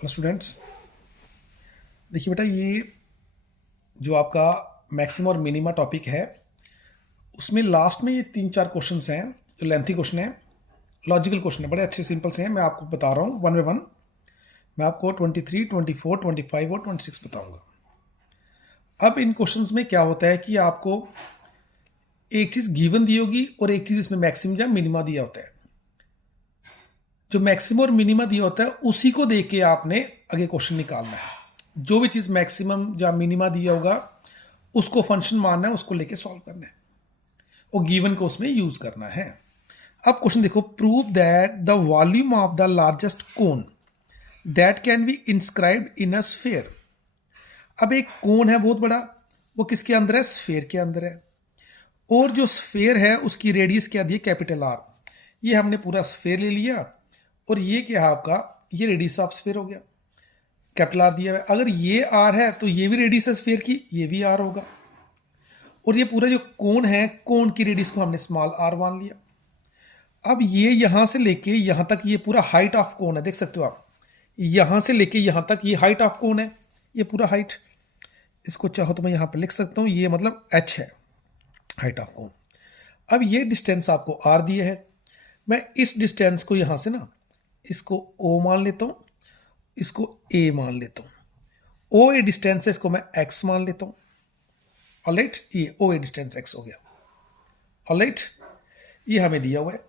Hello students, देखिए बेटा, ये जो आपका मैक्सिमम और मिनिमा टॉपिक है उसमें लास्ट में ये 3-4 क्वेश्चंस हैं जो लेंथी क्वेश्चन है, लॉजिकल क्वेश्चन है, बड़े अच्छे सिंपल से हैं। मैं आपको बता रहा हूँ वन बाय वन। मैं आपको 23, 24, 25 और 26 बताऊंगा। अब इन क्वेश्चंस में क्या होता है कि आपको एक चीज़ गिवन दी होगी और एक चीज़ इसमें मैक्सिमम या मिनिमा दिया होता है। जो मैक्सिमम और मिनिमा दिया होता है उसी को देख के आपने आगे क्वेश्चन निकालना है। जो भी चीज़ मैक्सिमम या मिनिमा दिया होगा उसको फंक्शन मानना है, उसको लेके सॉल्व करना है और गिवन को उसमें यूज करना है। अब क्वेश्चन देखो, prove that the volume of the largest cone that can be inscribed in a sphere. अब एक कोन है बहुत बड़ा, वो किसके अंदर है? स्फीयर के अंदर है। और जो स्फीयर है उसकी रेडियस क्या दी है? Capital are. ये हमने पूरा स्फीयर ले लिया और ये क्या है आपका? ये रेडियस ऑफ स्फीयर हो गया, कैपिटल आर दिया है। अगर ये आर है तो ये भी रेडियस है स्फीयर की, ये भी आर होगा। और ये पूरा जो कोन है, कोन की रेडियस को हमने स्मॉल आर मान लिया। अब ये यहां से लेके यहां तक ये पूरा हाइट ऑफ कोन है, देख सकते हो आप। यहां से लेके यहां तक ये हाइट ऑफ कोन है, ये पूरा हाइट। इसको चाहो तो मैं यहां पर लिख सकता हूं, ये मतलब एच है, हाइट ऑफ कोन। अब ये डिस्टेंस आपको आर दिए है। मैं इस डिस्टेंस को यहां से ना, इसको ओ मान लेता हूं, इसको ए मान लेता हूं। ओ ए डिस्टेंस है, इसको मैं एक्स मान लेता हूं। ऑलराइट, ये ओ ए डिस्टेंस एक्स हो गया। ऑलराइट, ये हमें दिया हुआ है।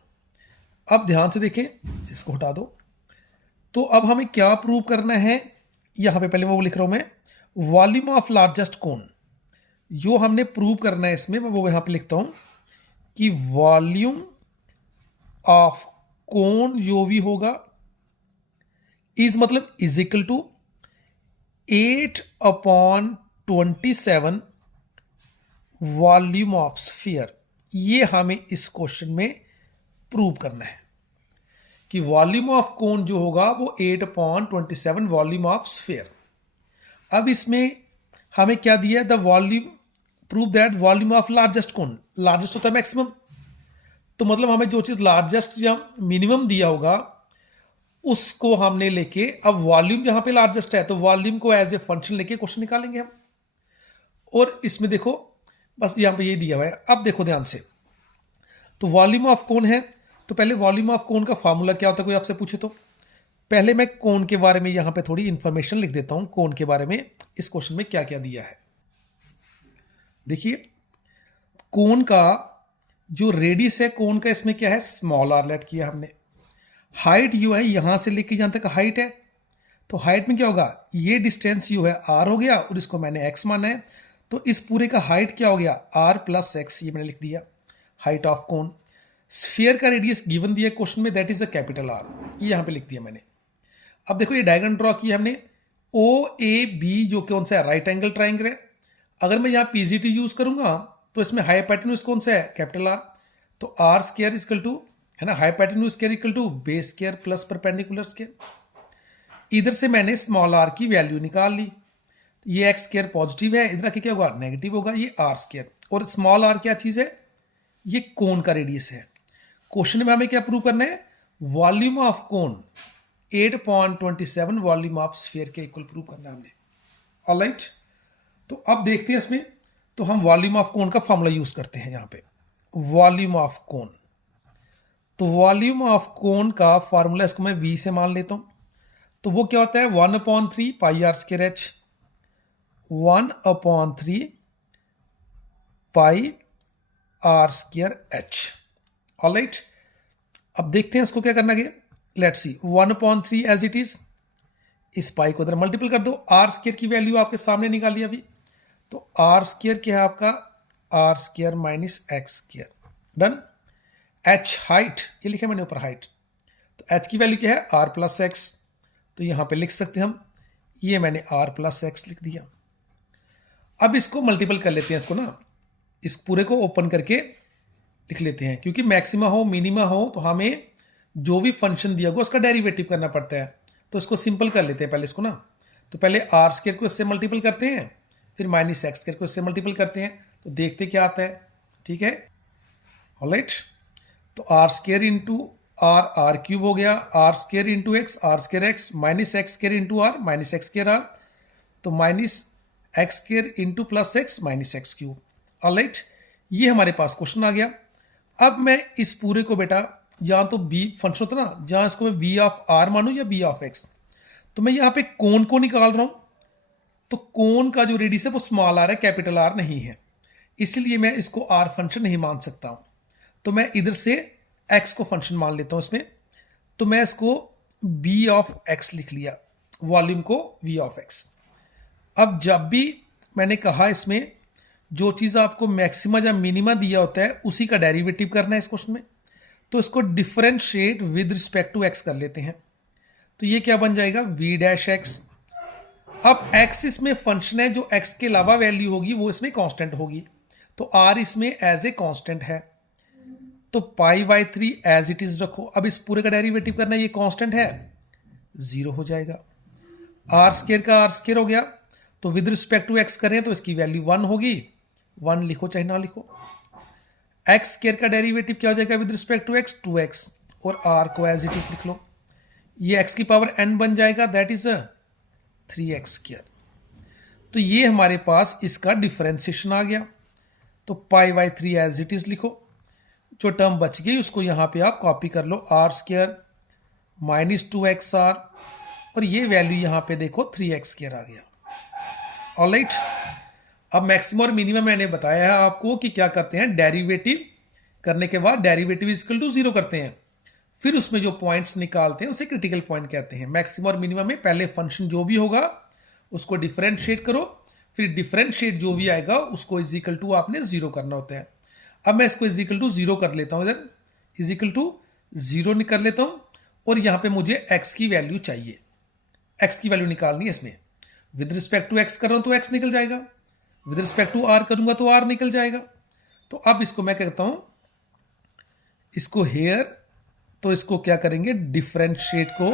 अब ध्यान से देखें, इसको हटा दो। तो अब हमें क्या प्रूव करना है? यहां पे पहले मैं वो लिख रहा हूं, मैं वॉल्यूम ऑफ लार्जेस्ट कोन। जो हमने प्रूव करना है इसमें, मैं वो यहां पे लिखता हूं कि वॉल्यूम ऑफ कोन जो भी होगा इज मतलब is equal to 8/27 volume of sphere. ये हमें इस क्वेश्चन में प्रूव करना है कि वॉल्यूम ऑफ कोन जो होगा वो 8/27 वॉल्यूम ऑफ स्फीयर। अब इसमें हमें क्या दिया है? The volume, prove that volume of largest cone. Largest होता है मैक्सिमम, तो मतलब हमें जो चीज लार्जेस्ट या मिनिमम दिया होगा उसको हमने लेके, अब वॉल्यूम जहां पे लार्जेस्ट है तो वॉल्यूम को एज ए फंक्शन लेके क्वेश्चन निकालेंगे हम। और इसमें देखो, बस यहां पे ये दिया हुआ है। अब देखो ध्यान से, तो वॉल्यूम ऑफ कोन है, तो पहले वॉल्यूम ऑफ कोन का फॉर्मूला क्या होता है, कोई आपसे पूछे तो। पहले मैं कोन के बारे में यहां पे थोड़ी इंफॉर्मेशन लिख देता हूं, कोन के बारे में इस क्वेश्चन में क्या क्या दिया है। देखिए, कोन का जो रेडियस है कोन का, इसमें क्या है? स्मॉल आर लेट किया हमने। हाइट यू है, यहां से लेके यहां तक हाइट है, तो हाइट में क्या होगा? ये डिस्टेंस यू है आर हो गया और इसको मैंने एक्स माना है, तो इस पूरे का हाइट क्या हो गया? आर प्लस एक्स, ये मैंने लिख दिया हाइट ऑफ कोन। स्फीयर का रेडियस गिवन दिया क्वेश्चन में, that is a capital R, ये यहां पे लिख दिया मैंने। अब देखो, ये डायग्राम ड्रॉ किया हमने। ओ ए बी जो कौन सा है? राइट एंगल ट्राइंगल है। अगर मैं यहां पीजीटी यूज करूंगा तो इसमें हाइपोटेन्यूज कौन सा है? Capital R. तो आर स्क्वायर इक्वल टू, है ना, hypotenuse square equal to base square plus perpendicular square. इधर से मैंने स्मॉल आर की वैल्यू निकाल ली। ये एक्स स्क्वायर पॉजिटिव है, इधर आके क्या होगा? नेगेटिव होगा। ये आर स्क्वायर, और स्मॉल आर क्या चीज है? ये कोन का रेडियस है। क्वेश्चन में हमें क्या प्रूव करना है? Volume of cone 8/27 volume of sphere के इक्वल प्रूव करना है हमने। ऑलराइट, तो अब देखते हैं इसमें। तो हम वॉल्यूम ऑफ कोन का फॉर्मूला यूज करते हैं यहां पे, वॉल्यूम ऑफ कोन। तो वॉल्यूम ऑफ कोन का फॉर्मूला, इसको मैं वी से मान लेता हूं। तो वो क्या होता है? 1/3 pi r square h, 1/3 pi r square h. Alright, अब देखते हैं इसको क्या करना है। Let's see, 1/3 as it is, इस पाई को इधर मल्टीपल कर दो। आर स्क्वायर की वैल्यू आपके सामने निकाली अभी, तो आर स्क्वायर क्या है आपका? R square minus X square. Done. H height, ये लिखा मैंने ऊपर हाइट, तो एच की वैल्यू क्या है? आर प्लस एक्स, तो यहां पे लिख सकते हैं हम, ये मैंने आर प्लस एक्स लिख दिया। अब इसको मल्टीपल कर लेते हैं, इसको ना, इस पूरे को ओपन करके लिख लेते हैं, क्योंकि मैक्सिमा हो मिनिमा हो तो हमें जो भी फंक्शन दिया होगा उसका डेरिवेटिव करना पड़ता है। तो इसको सिंपल कर लेते हैं पहले इसको ना। तो पहले आर स्क्वायर को इससे मल्टीपल करते हैं, फिर माइनस एक्स स्क्वायर को इससे मल्टीपल करते हैं, तो देखते क्या आता है। ठीक है, ऑलराइट, तो are square into r r cube हो गया, r square into x, r square x, minus x square into r, minus x square r, तो minus x square into plus x minus x cube. Alright, ये हमारे पास question आ गया। अब मैं इस पूरे को बेटा जहाँ तो बी फंक्शन होता ना, जहाँ इसको मैं बी ऑफ आर मानूँ या बी ऑफ एक्स, तो मैं यहाँ पे कोण को निकाल रहा हूँ। तो कोण का जो रेडियस है वो स्मॉल आर है, कैपिटल आर नहीं है, इसलिए मैं इसको आर फंक्शन नहीं मान सकता हूँ। तो मैं इधर से एक्स को फंक्शन मान लेता हूँ इसमें। तो मैं इसको बी ऑफ एक्स लिख लिया, वॉल्यूम को वी ऑफ एक्स। अब जब भी मैंने कहा इसमें जो चीज़ आपको मैक्सिमा या मिनिमा दिया होता है उसी का डेरिवेटिव करना है इस क्वेश्चन में, तो इसको differentiate with respect to X कर लेते हैं। तो ये क्या बन जाएगा, वी डैश एक्स। अब एक्स इसमें फंक्शन है, जो एक्स के अलावा वैल्यू होगी वो इसमें कांस्टेंट होगी, तो आर इसमें एज ए कांस्टेंट है, तो pi by 3 as it is रखो। अब इस पूरे का डेरिवेटिव करना है, ये कांस्टेंट है, जीरो हो जाएगा। आर स्केयर का आर स्केयर हो गया, तो विद रिस्पेक्ट टू एक्स करें तो इसकी वैल्यू 1 होगी, 1 लिखो चाहे ना लिखो। एक्स स्केयर का डेरिवेटिव क्या हो जाएगा with respect to x, 2x, और आर को एज इट इज लिख लो। ये एक्स की पावर n बन जाएगा, दैट इज 3x स्केयर। तो ये हमारे पास इसका डिफरेंशिएशन आ गया। तो pi by 3 as it is लिखो, जो टर्म बच गई उसको यहां पे आप कॉपी कर लो, r square minus 2x r, और ये वैल्यू यहां पे देखो 3x स्केयर आ गया। ऑलराइट, अब मैक्सिमम और मिनिमम मैंने बताया है आपको कि क्या करते हैं, डेरिवेटिव करने के बाद डेरिवेटिव इक्वल टू 0 करते हैं, फिर उसमें जो पॉइंट्स निकालते हैं उसे क्रिटिकल पॉइंट कहते हैं। मैक्सिमम और मिनिमम में पहले फंक्शन जो भी होगा उसको डिफरेंशिएट करो, फिर डिफरेंशिएट जो भी आएगा उसको इज इक्वल टू आपने 0 करना होता है। अब मैं इसको इज इक्वल टू 0 कर लेता हूं, इधर इज इक्वल टू 0 निकल लेता हूं, और यहां पे मुझे x की वैल्यू चाहिए, x की वैल्यू निकालनी है इसमें। विद रिस्पेक्ट टू x कर रहा हूं तो x निकल जाएगा, विद रिस्पेक्ट टू r करूंगा तो r निकल जाएगा। तो अब इसको मैं कहता हूं, इसको हेयर, तो इसको क्या करेंगे, डिफरेंशिएट को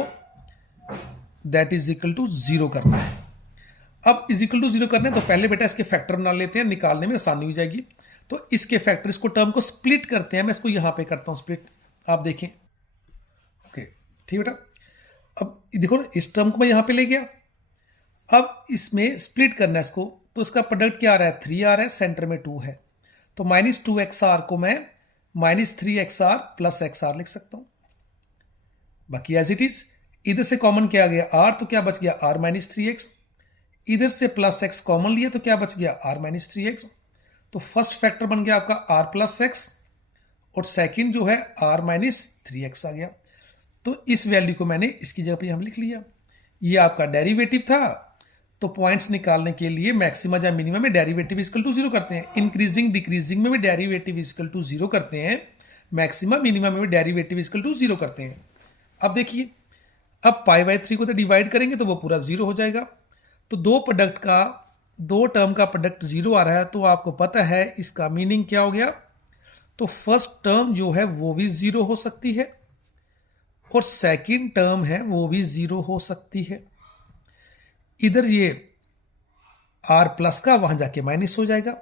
दैट इज इक्वल टू 0 करना है। अब इज इक्वल टू 0 करना है तो पहले बेटा इसके फैक्टर बना लेते हैं, निकालने में आसानी हो जाएगी। तो इसके फैक्टर, इसको टर्म को स्प्लिट करते हैं, मैं इसको यहां पे करता हूं स्प्लिट, आप देखें। ओके ठीक बेटा, अब देखो इस टर्म को मैं यहां पे ले गया, अब इसमें स्प्लिट करना है इसको, तो इसका प्रोडक्ट क्या आ रहा है, 3 आ रहा है, सेंटर में 2 है, तो माइनस 2xr को मैं माइनस 3xr प्लस xr लिख सकता हूं। बाकी एज इट इज, इधर से कॉमन क्या आ गया r, तो क्या बच गया r माइनस 3x, इधर से प्लस x कॉमन लिया तो क्या बच गया r माइनस 3x। तो फर्स्ट फैक्टर बन गया आपका r प्लस x, और सेकंड जो है r माइनस 3x आ गया। तो इस वैल्यू को मैंने इसकी जगह पे हम लिख लिया। ये आपका डेरिवेटिव था। तो पॉइंट्स निकालने के लिए मैक्सिमम या मिनिमम में डेरिवेटिव इक्वल टू 0 करते हैं, इंक्रीजिंग डिक्रीजिंग में भी डेरिवेटिव इक्वल टू 0 करते हैं, मैक्सिमम मिनिमम में भी डेरिवेटिव इक्वल टू 0 करते हैं। अब देखिए, अब पाई बाई 3 को तो डिवाइड करेंगे तो वो पूरा 0 हो जाएगा। तो दो टर्म का प्रोडक्ट 0 आ रहा है, तो आपको पता है इसका मीनिंग क्या हो गया। तो फर्स्ट टर्म जो है वो भी 0 हो सकती है, और सेकंड टर्म है वो भी 0 हो सकती है। इधर ये r प्लस का वहां जाके माइनस हो जाएगा,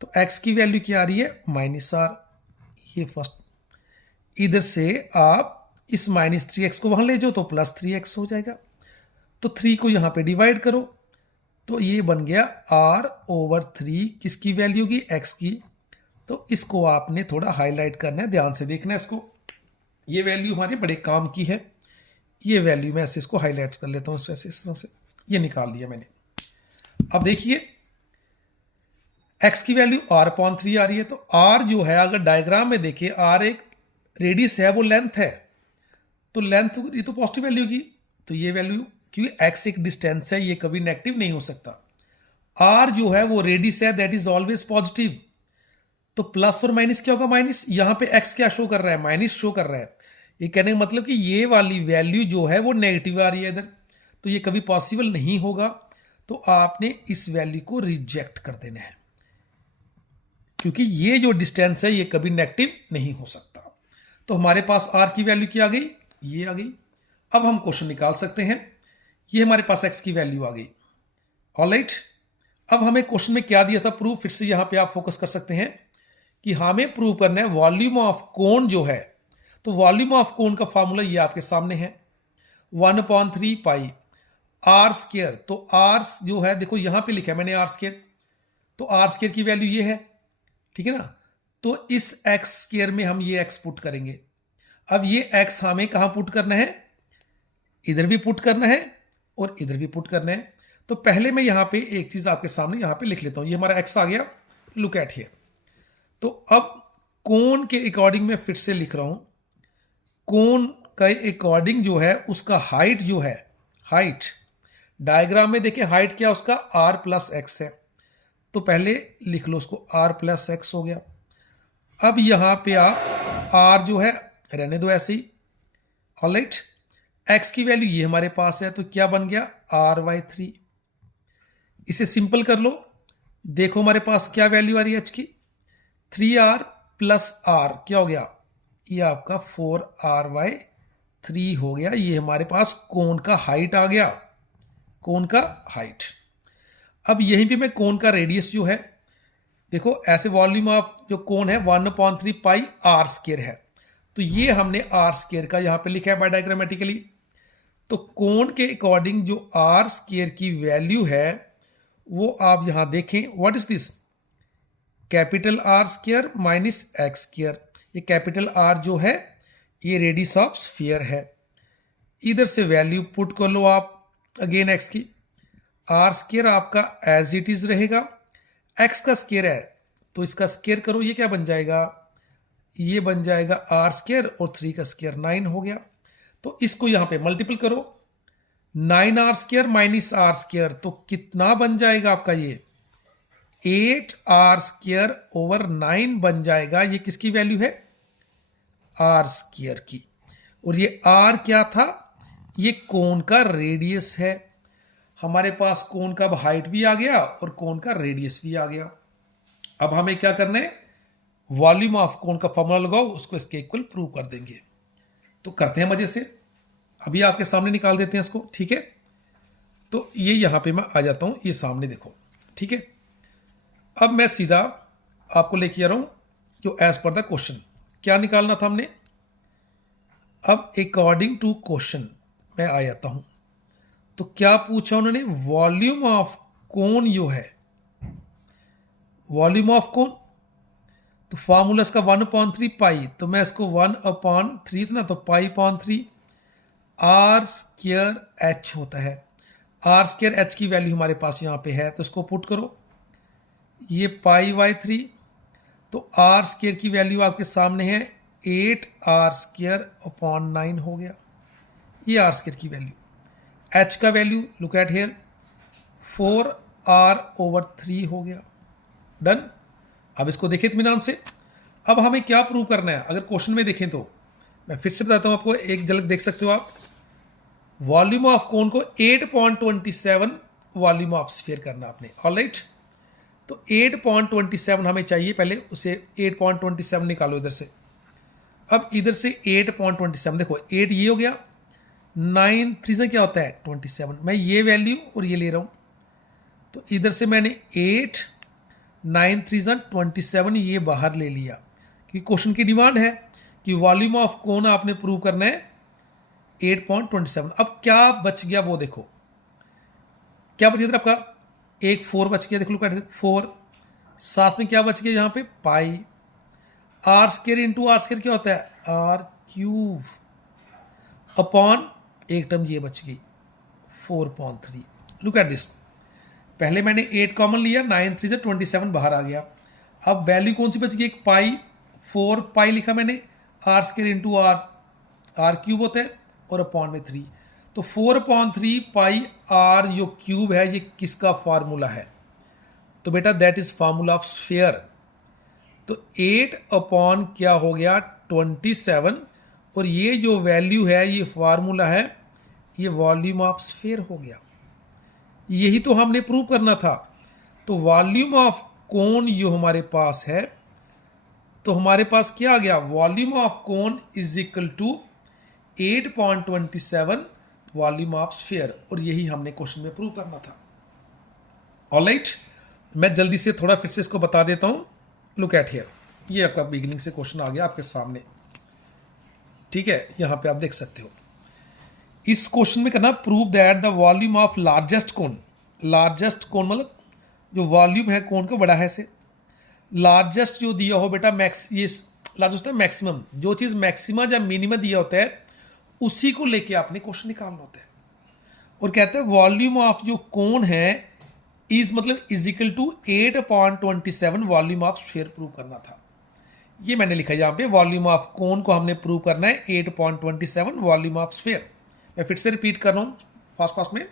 तो x की वैल्यू क्या आ रही है, माइनस r, ये फर्स्ट। इधर से आप इस माइनस 3x को वहां ले जाओ तो प्लस 3x हो जाएगा। तो 3 को यहां पे डिवाइड करो, तो ये बन गया r/3, किसकी वैल्यू होगी, x की। तो इसको आपने थोड़ा हाईलाइट करना है, ध्यान से देखना है इसको, ये वैल्यू हमारे बड़े काम की है। ये वैल्यू मैं ऐसे इसको हाईलाइट कर लेता हूं, वैसे इस तरह से ये निकाल दिया मैंने। अब देखिए x की वैल्यू r/3 आ रही है, तो r जो है अगर डायग्राम में देखिए, r एक रेडियस है, वो लेंथ है, तो लेंथ ये तो पॉजिटिव वैल्यू होगी, तो ये वैल्यू, क्योंकि x एक डिस्टेंस है, ये कभी नेगेटिव नहीं हो सकता। r जो है वो रेडियस है, दैट इज ऑलवेज पॉजिटिव, तो प्लस और माइनस क्या होगा, माइनस। यहां पे x क्या शो कर रहा है, माइनस शो कर रहा है। ये कहने का मतलब कि ये वाली वैल्यू जो है वो नेगेटिव आ रही है इधर, तो ये कभी पॉसिबल नहीं होगा। तो आपने इस वैल्यू को रिजेक्ट कर देना है, क्योंकि ये जो डिस्टेंस है ये कभी नेगेटिव नहीं हो सकता। तो हमारे पास r की वैल्यू क्या आ गई, ये आ गई। अब हम क्वेश्चन निकाल सकते हैं, ये हमारे पास x की वैल्यू आ गई। ऑलराइट, अब हमें क्वेश्चन में क्या दिया था, प्रूफ। फिर से यहां पे आप फोकस कर सकते हैं कि हमें प्रूव करना है वॉल्यूम ऑफ कोण जो है, तो वॉल्यूम ऑफ कोन का फॉर्मूला ये आपके सामने है 1/3 पाई आर स्केयर। तो आर जो है देखो यहां पे लिखा है मैंने आर स्केयर, तो आर स्केयर की वैल्यू ये है, ठीक है ना। तो इस एक्स स्केयर में हम ये एक्स पुट करेंगे। अब ये एक्स हमें कहां पुट करना है, इधर भी पुट करना है और इधर भी पुट करना है। तो पहले मैं यहां पे एक चीज आपके सामने यहां पे लिख लेता हूं, ये हमारा एक्स आ गया, लुक एट हियर। तो अब कोन के अकॉर्डिंग मैं फिर से लिख रहा हूं, कोन का अकॉर्डिंग जो है उसका हाइट जो है, हाइट डायग्राम में देखिए हाइट क्या उसका आर प्लस एक्स है। तो पहले लिख लो उसको आर प्लस एक्स हो गया। अब यहां पे आप आर जो है रहने दो ऐसे ही, ऑलराइट। एक्स की वैल्यू ये हमारे पास है, तो क्या बन गया r/3। इसे सिंपल कर लो, देखो हमारे पास क्या वैल्यू आ रही है एच की, 3r प्लस r क्या हो गया, ये आपका 4r/3 हो गया। ये हमारे पास कोन का हाइट आ गया, कोन का हाइट। अब यहीं पे मैं कोन का रेडियस जो है, देखो ऐसे वॉल्यूम ऑफ जो कोन है 1/3 पाई आर स्केयर है, तो ये हमने आर स्केयर का यहां पे लिखा है बाय डायग्रामेटिकली। तो कोन के अकॉर्डिंग जो आर स्केयर की वैल्यू है वो आप यहां देखें, what is this, capital R square minus x square. ये कैपिटल आर जो है ये रेडियस ऑफ स्फीयर है। इधर से वैल्यू पुट कर लो आप अगेन एक्स की, आर स्केयर आपका एज इट इज रहेगा, एक्स का स्केयर है तो इसका स्केयर करो, ये क्या बन जाएगा, ये बन जाएगा आर स्केयर और 3 का स्केयर 9 हो गया। तो इसको यहां पे मल्टीपल करो, 9r square minus are square, तो कितना बन जाएगा आपका ये 8r स्केयर ओवर 9 बन जाएगा। ये किसकी वैल्यू है, आर स्केयर की। और ये आर क्या था, ये कोन का रेडियस है। हमारे पास कोन का हाइट भी आ गया और कोन का रेडियस भी आ गया। अब हमें क्या करना है, वॉल्यूम ऑफ कोन का फॉर्मूला लगाओ, उसको इसके इक्वल प्रूव कर देंगे। तो करते हैं मजे से, अभी आपके सामने निकाल देते हैं इसको, ठीक है। तो ये यहां पे मैं आ जाता हूं, ये सामने देखो, ठीक है। अब मैं सीधा आपको लेके आ रहा हूं जो एज पर द क्वेश्चन क्या निकालना था हमने। अब अकॉर्डिंग टू क्वेश्चन मैं आ जाता हूं, तो क्या पूछा उन्होंने, वॉल्यूम ऑफ कोन जो है, वॉल्यूम ऑफ कोन, तो फॉर्मूला इसका 1/3 पाई, तो मैं इसको 1/3 ना, तो पाई/3 आर स्केयर एच होता है। आर स्केयर एच की वैल्यू हमारे पास यहां पे है, तो इसको पुट करो, ये पाई/3, तो आर स्केयर की वैल्यू आपके सामने है 8r स्केयर अपॉन 9 हो गया, ये आर स्केयर की वैल्यू। एच का value look at here 4r/3 हो गया, डन। अब इसको देखें इत्मीनान से। अब हमें क्या प्रूव करना है, अगर क्वेश्चन में देखें तो मैं फिर से बताता हूं आपको, एक झलक देख सकते हो आप। वॉल्यूम ऑफ कोन को 8.27 वॉल्यूम ऑफ स्फीयर करना आपने, ऑलराइट। तो 8.27 हमें चाहिए, पहले उसे 8.27 निकालो इधर से। अब इधर से 8.27 देखो, 8 ये हो गया, 9 3 से क्या होता है 27, मैं ये वैल्यू और ये ले रहा हूं, तो इधर से मैंने 8 9 3 27 ये बाहर ले लिया, क्योंकि क्वेश्चन की डिमांड है कि वॉल्यूम ऑफ कोन आपने प्रूव करना है 8.27। अब क्या बच गया वो देखो, क्या बच गया इधर आपका, एक 4 बच गया, देखो लो 4, साथ में क्या बच गया यहाँ पे pi, r square into r square क्या होता है आर क्यूब, अपॉन एक टर्म ये बच गई 4/3। लुक एट दिस, पहले मैंने 8 कॉमन लिया, 9 3 से 27 बाहर आ गया। अब वैल्यू कौन सी बच गई, एक पाई, 4 पाई लिखा मैंने, R square into R cube होता है और अपॉन में 3, तो 4/3 पाई आर जो क्यूब है ये किसका फार्मूला है, तो बेटा that is formula of sphere. तो 8 अपॉन क्या हो गया 27, और ये जो वैल्यू है ये फार्मूला है, ये वॉल्यूम ऑफ स्फीयर हो गया। यही तो हमने प्रूव करना था। तो वॉल्यूम ऑफ कोन जो हमारे पास है, तो हमारे पास क्या आ गया, volume of cone is equal to 8.27 volume of sphere, और यही हमने क्वेश्चन में प्रूव करना था। ऑलराइट, मैं जल्दी से थोड़ा फिर से इसको बता देता हूं। लुक एट हियर, ये आपका बिगिनिंग से क्वेश्चन आ गया आपके सामने। ठीक है, यहाँ पे आप देख सकते हो। इस क्वेश्चन में करना prove that the volume of largest cone, largest cone मतलब जो वॉल्यूम है कोन का बड़ा है से, लार्जेस्ट जो दिया हो बेटा मैक्स, ये लार्जेस्ट है मैक्सिमम, जो चीज़ मैक्सिमम या मिनिमम दिया होता है उसी को लेके आपने क्वेश्चन निकालना होता है। और कहते हैं वॉल्यूम ऑफ जो कोन है इज मतलब equal to 8/27 volume of sphere prove करना था। ये मैंने लिखा है यहाँ पे, वॉल्यूम ऑफ कोन को हमने प्रूव करना है 8/27 वॉल्यूम ऑफ स्फीयर। मैं फिर से रिपीट कर रहा हूँ फास्ट फास्ट में।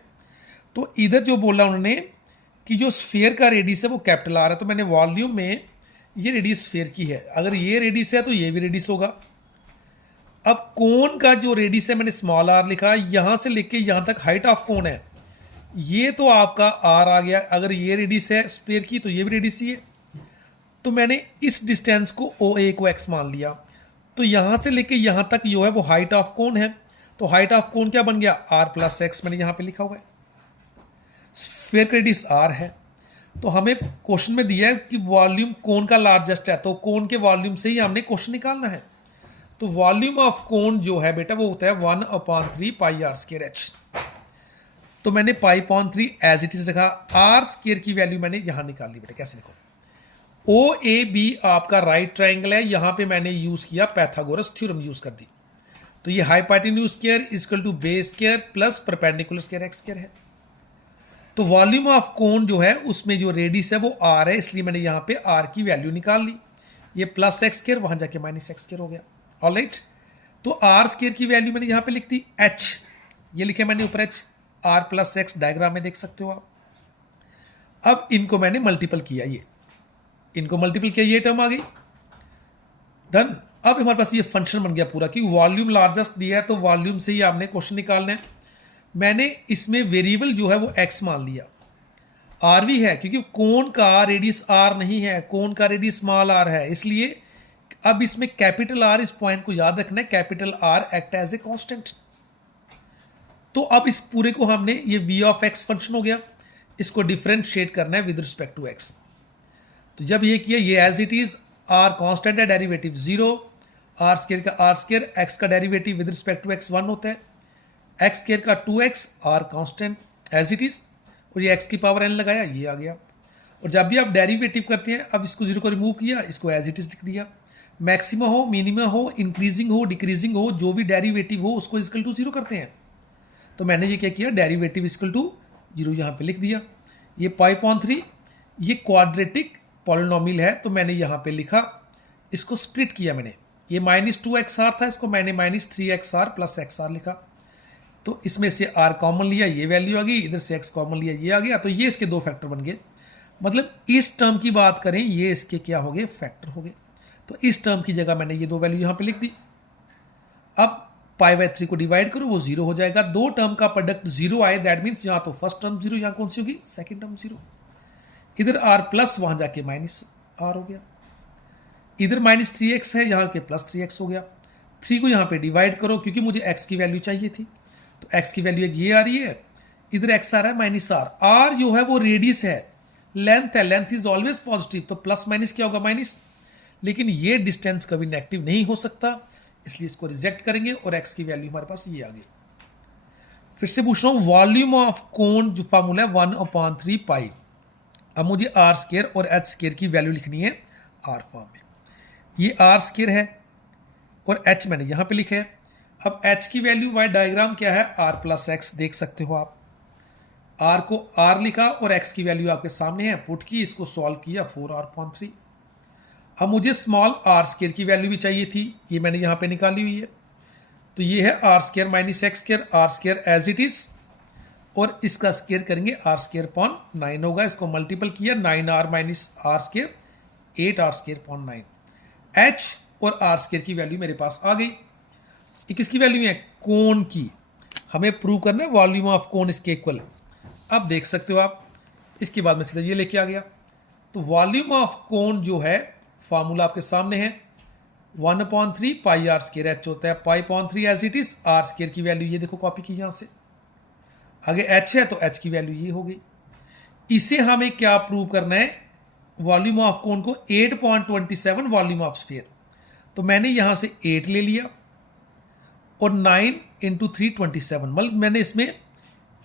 तो इधर जो बोला उन्होंने कि जो स्फीयर का रेडियस है वो कैपिटल आर है, तो मैंने वॉल्यूम में ये रेडियस स्फीयर की है, अगर ये रेडियस है तो ये भी रेडियस होगा। अब कोन का जो रेडियस है मैंने स्मॉल आर लिखा, यहां से लेके यहां तक हाइट ऑफ कोन है, ये तो आपका आर आ गया। अगर ये रेडियस है स्फीयर की तो ये भी रेडियस ही है, तो मैंने इस डिस्टेंस को ओ ए को एक्स मान लिया। तो यहां से लेके यहां तक जो है वो हाइट ऑफ कोन है, तो हाइट ऑफ कोन क्या बन गया, आर प्लस एक्स, मैंने यहां पे लिखा हुआ है। स्फीयर का रेडियस आर है, तो हमें क्वेश्चन में दिया है कि वॉल्यूम कोन का लार्जेस्ट है, तो कोन के वॉल्यूम से ही हमने क्वेश्चन निकालना है। तो वॉल्यूम ऑफ कोन जो है बेटा वो होता है 1/3 पाई आर स्क्वायर एच। तो मैंने पाई/3 एज इट इज रखा, आर स्क्वायर की वैल्यू मैंने यहां निकाल ली बेटा। कैसे देखो, ओ ए बी आपका राइट ट्राइंगल है, यहां पे मैंने यूज किया पैथागोरस थ्योरम यूज कर दी। तो ये hypotenuse square equal to base square plus perpendicular square X square है। तो वॉल्यूम ऑफ कोन जो है उसमें जो रेडियस है वो आर है, इसलिए मैंने यहां पे आर की वैल्यू निकाल ली। ये प्लस एक्स स्क्वायर वहां जाके माइनस एक्स स्क्वायर हो गया। ऑलराइट, तो आर स्क्वायर की वैल्यू मैंने यहां पे लिख दी एच, ये लिखे मैंने ऊपर H, R plus X diagram में देख सकते हो आप। अब इनको मैंने मल्टीपल किया, ये इनको मल्टीपल किया, ये टर्म आ गई, डन। अब हमारे पास ये फंक्शन बन गया पूरा कि वॉल्यूम लार्जेस्ट दिया है तो वॉल्यूम से ही आपने क्वेश्चन निकालना है। मैंने इसमें वेरिएबल जो है वो एक्स मान लिया, आर भी है क्योंकि कोन का रेडियस आर नहीं है, कोन का रेडियस स्मॉल आर है, इसलिए अब इसमें कैपिटल आर, इस पॉइंट को याद रखना है, capital R act as a constant. तो अब इस पूरे को हमने, ये वी ऑफ एक्स फंक्शन हो गया, इसको डिफरेंशिएट करना है विद रिस्पेक्ट टू एक्स। तो जब ये किया, ये as it is, R constant है, डेरिवेटिव 0, आर स्क्वायर का आर स्क्वायर, एक्स का derivative with respect to X 1 होता है, एक्स स्क्वायर का 2x, R constant as it is, और ये एक्स की पावर n लगाया, ये आ गया। और जब भी आप डेरिवेटिव करते हैं, अब इसको 0 को रिमूव किया, इसको एज इट इज लिख दिया। मैक्सिमम हो, मिनिमम हो, इंक्रीजिंग हो, डिक्रीजिंग हो, जो भी डेरिवेटिव हो उसको इक्वल टू 0 करते हैं। तो मैंने ये क्या किया, डेरिवेटिव इक्वल टू 0 यहाँ पे लिख दिया। ये पाई/3 ये क्वाड्रेटिक पॉलिनोमियल है, तो मैंने यहाँ पे लिखा, इसको स्प्लिट किया मैंने, ये -2xr था, इसको मैंने -3xr प्लस xr लिखा। तो इसमें से r कॉमन लिया, ये वैल्यू आ गई, इधर से x कॉमन लिया, ये आ गया। तो ये इसके दो फैक्टर बन गए, मतलब इस टर्म की बात करें ये इसके क्या हो गए, फैक्टर हो गए। तो इस टर्म की जगह मैंने ये दो वैल्यू यहाँ पे लिख दी। अब पाई/3 को डिवाइड करो, वो 0 हो जाएगा। दो टर्म का प्रोडक्ट 0 आए, दैट मीन्स यहाँ तो फर्स्ट टर्म 0, यहाँ कौन सी होगी, सेकेंड टर्म 0। इधर r प्लस, वहां जाके -r हो गया। इधर -3x है, यहाँ के +3x हो गया। 3 को यहाँ पे डिवाइड करो, क्योंकि मुझे x की वैल्यू चाहिए थी, तो x की वैल्यू ये आ रही है, इधर x आ रहा है -r। r जो है वो रेडियस है, लेंथ है, लेंथ इज ऑलवेज पॉजिटिव, तो प्लस माइनस क्या होगा, माइनस। लेकिन ये डिस्टेंस कभी नेगेटिव नहीं हो सकता, इसलिए इसको रिजेक्ट करेंगे, और x की वैल्यू हमारे पास ये आ गई। फिर से पूछ रहा हूँ, वॉल्यूम ऑफ कोन जो फार्मूला है 1/3 पाई। अब मुझे आर स्क्वायर और एच स्क्वायर की वैल्यू लिखनी है आर फॉर्म में। ये आर स्क्वायर है और एच मैंने यहाँ पे लिखा है। अब एच की वैल्यू वाई डायग्राम क्या है, आर प्लस एक्स, देख सकते हो आप। आर को आर लिखा और एक्स की वैल्यू आपके सामने है, पुट की, इसको सॉल्व किया, 4r/3। अब मुझे स्मॉल आर स्क्वायर की वैल्यू भी चाहिए थी, ये मैंने यहाँ पे निकाली हुई है। तो ये है are square minus X square, R square as it is, और इसका स्क्वायर करेंगे, आर स्क्वायर अपॉन 9 होगा। इसको मल्टीपल किया, 9r minus R square, 8r square upon 9। H और आर स्क्वायर की वैल्यू मेरे पास आ गई। ये किसकी वैल्यू है, कोन की। हमें प्रूव करना है वॉल्यूम ऑफ कोन इसके इक्वल। अब देख सकते हो आप, इसके बाद में सीधा ये लेके आ गया। तो वॉल्यूम ऑफ कोन जो है, फार्मूला आपके सामने है, 1/3 पाई आर स्क्वायर, एच होता है पाई/3 as it is, r square की वैल्यू ये देखो कॉपी की यहां से। आगे एच है तो एच की वैल्यू ये हो गई। इसे हमें क्या प्रूव करना है, वॉल्यूम ऑफ कोन को 8/27 वॉल्यूम ऑफ स्फीयर। तो मैंने यहां से 8 ले लिया, और 9 इंटू 3 27, मतलब मैंने इसमें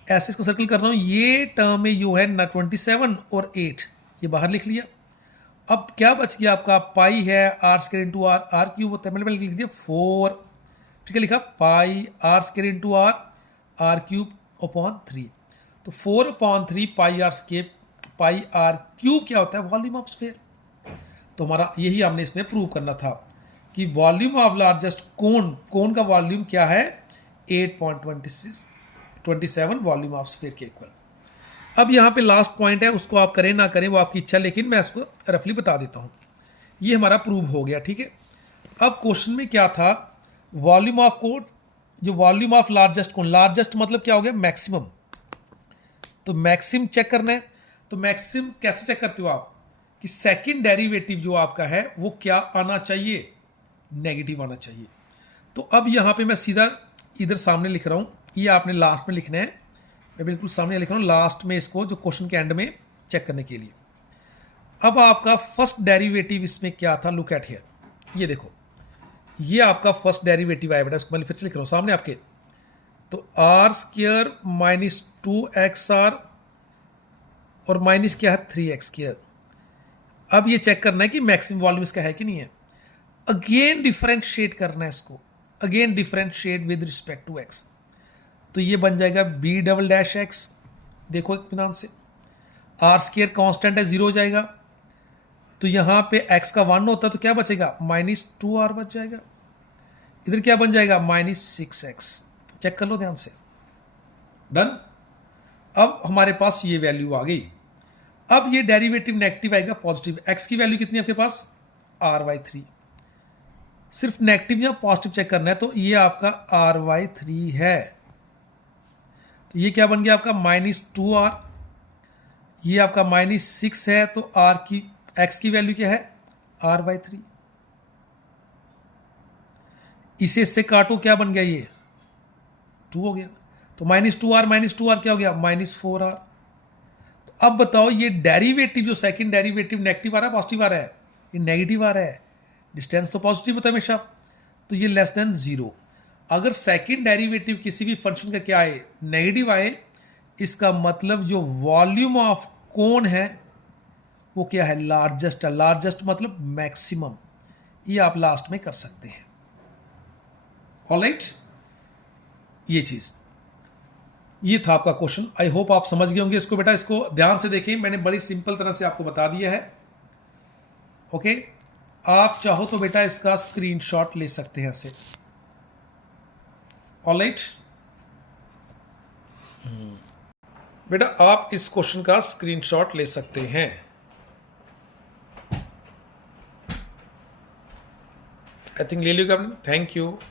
ऐसे इसको सर्कल कर रहा हूँ, ये टर्म में यू है ना 27 और 8 ये बाहर लिख लिया। अब क्या बच गया आपका, पाई है are square into r, r cube होता है, मैंने लिख दिया 4, ठीक है, लिखा pi r square into r, r cube upon 3। तो 4/3 pi r square pi r cube क्या होता है, वॉल्यूम ऑफ स्फीयर। तो हमारा यही हमने इसमें प्रूव करना था कि वॉल्यूम ऑफ लार्जेस्ट कोन का वॉल्यूम क्या है, 8.27 वॉल्यूम ऑफ स्फीयर के इक्वल। अब यहाँ पे लास्ट पॉइंट है, उसको आप करें ना करें वो आपकी इच्छा, लेकिन मैं इसको रफली बता देता हूँ। ये हमारा प्रूव हो गया, ठीक है। अब क्वेश्चन में क्या था, वॉल्यूम ऑफ कोन, जो volume of largest cone, largest मतलब क्या हो गया, मैक्सिमम। तो मैक्सिमम चेक करना है, तो मैक्सिमम कैसे चेक करते हो आप, कि सेकंड डेरिवेटिव जो आपका है वो क्या आना चाहिए, नेगेटिव आना चाहिए। तो अब यहाँ पे मैं सीधा इधर सामने लिख रहा हूँ, ये आपने लास्ट में लिखना है, मैं बिल्कुल सामने लिख रहा हूँ लास्ट में इसको, जो क्वेश्चन के एंड में चेक करने के लिए। अब आपका फर्स्ट डेरिवेटिव इसमें क्या था, लुक एट हियर, ये देखो, ये आपका फर्स्ट डेरिवेटिव आया बेटा, इसको मैं फिर से लिख रहा हूँ सामने आपके। तो आर स्क्वायर माइनस 2xr और माइनस क्या है 3x स्क्वायर। अब ये चेक करना है कि मैक्सिमम वॉल्यूम इसका है कि नहीं है। अगेन डिफरेंशिएट करना है इसको, again differentiate with respect to x। तो ये बन जाएगा b डबल डैश x, देखो इत्मीनान से, आर स्क्वायर कांस्टेंट है 0 हो जाएगा, तो यहाँ पे x का 1 होता तो क्या बचेगा, -2r बच जाएगा। इधर क्या बन जाएगा, -6x। चेक कर लो ध्यान से, डन। अब हमारे पास ये वैल्यू आ गई। अब ये डेरिवेटिव नेगेटिव आएगा, पॉजिटिव। x की वैल्यू कितनी है आपके पास, r/3। सिर्फ नेगेटिव या पॉजिटिव चेक करना है, तो ये आपका r/3 है। तो ये क्या बन गया आपका -2r, ये आपका -6 है, तो x की वैल्यू क्या है, r/3। इसे इससे काटो, क्या बन गया, ये 2 हो गया। तो -2r क्या हो गया, -4r। तो अब बताओ ये डेरिवेटिव जो सेकंड डेरिवेटिव नेगेटिव आ रहा है पॉजिटिव आ रहा है, ये नेगेटिव आ रहा है, डिस्टेंस तो पॉजिटिव होता है हमेशा, तो ये लेस देन 0। अगर सेकंड डेरिवेटिव किसी भी फंक्शन का क्या आए, नेगेटिव आए, इसका मतलब जो वॉल्यूम ऑफ कोन है वो क्या है, लार्जेस्ट है। लार्जेस्ट मतलब मैक्सिमम, ये आप लास्ट में कर सकते हैं। ऑलराइट, ये चीज, ये था आपका क्वेश्चन। आई होप आप समझ गए होंगे इसको। बेटा इसको ध्यान से देखें, मैंने बड़ी सिंपल तरह से आपको बता दिया है। ओके, आप चाहो तो बेटा इसका स्क्रीनशॉट ले सकते हैं ऐसे। ऑलराइट बेटा, आप इस क्वेश्चन का स्क्रीनशॉट ले सकते हैं। आई थिंक ले लियोगा आपने। Thank you.